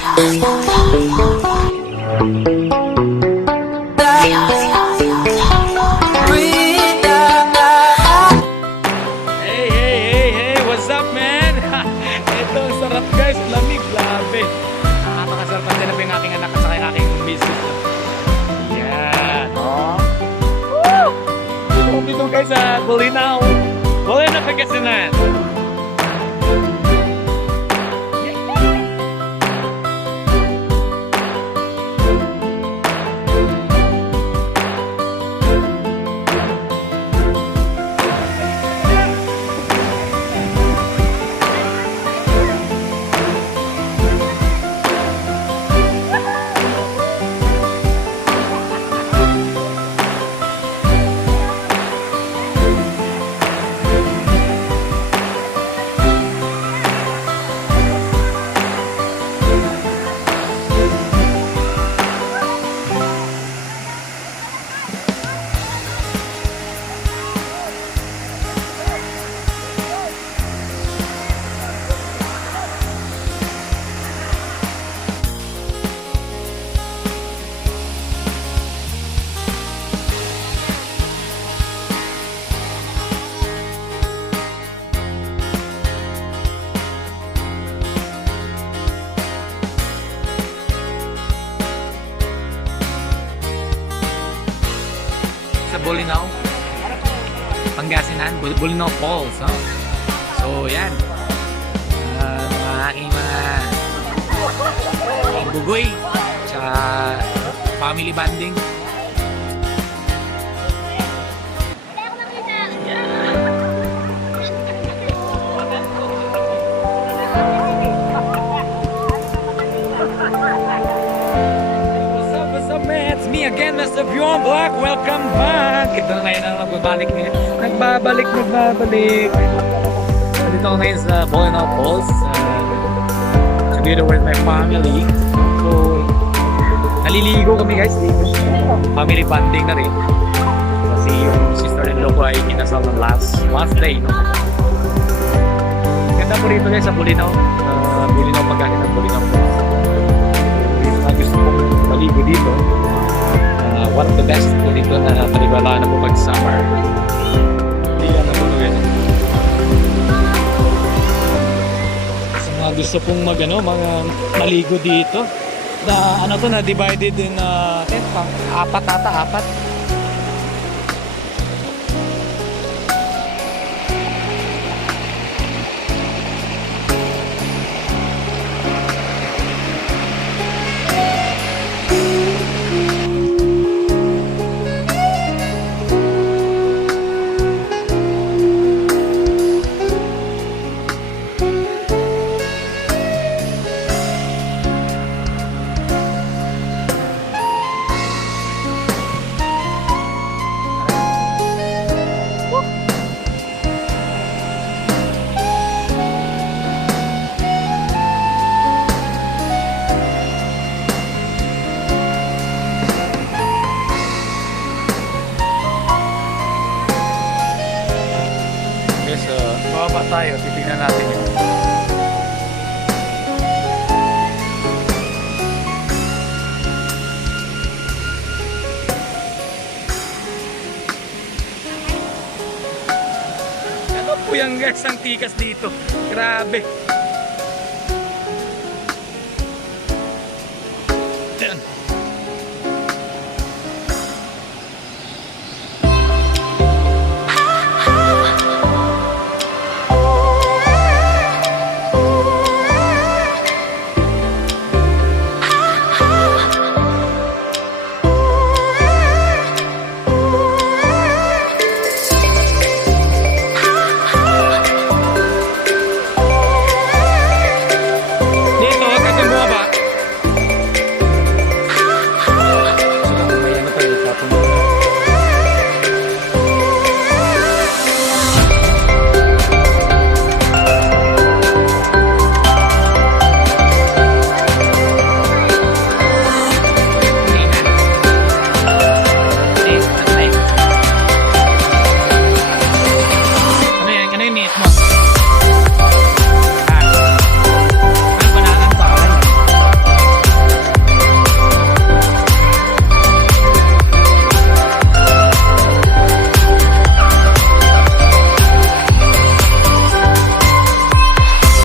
Hey, what's up, man? Ito, ang sarap guys, lamig, grabe. Napakasarap pa din na yung aking anak at saka yung aking business. Yan. Dito guys sa Bolinao. Bolinao, Pangasinan. Sa Bolinao, Pangasinan, Bolinao Falls, no? So yan, mga aking mga bugoy sa family bonding. What's up, man? It's me again, Mr. Bjorn Black. Welcome back. Ito na ngayon ang nagbabalik ngayon. Nagbabalik. Dito ako ngayon sa Bolinao Falls. Together with my family. So, naliligo kami guys dito. Family bonding na rin. Kasi yung sister-in-law ko ay kinasal ng last day, no? Ganda po rito guys sa Bolinao. Bolinao, Pangasinan, Bolinao Falls. Gusto kong maligo dito. One of the best po dito na paniwala na po mag-summer. Hindi yan na po ngayon. Sa mga gusto pong mga maligo dito. Na divided in apat. Bababa tayo, titignan natin yun. Ano po yan guys, ang tikas dito. Grabe.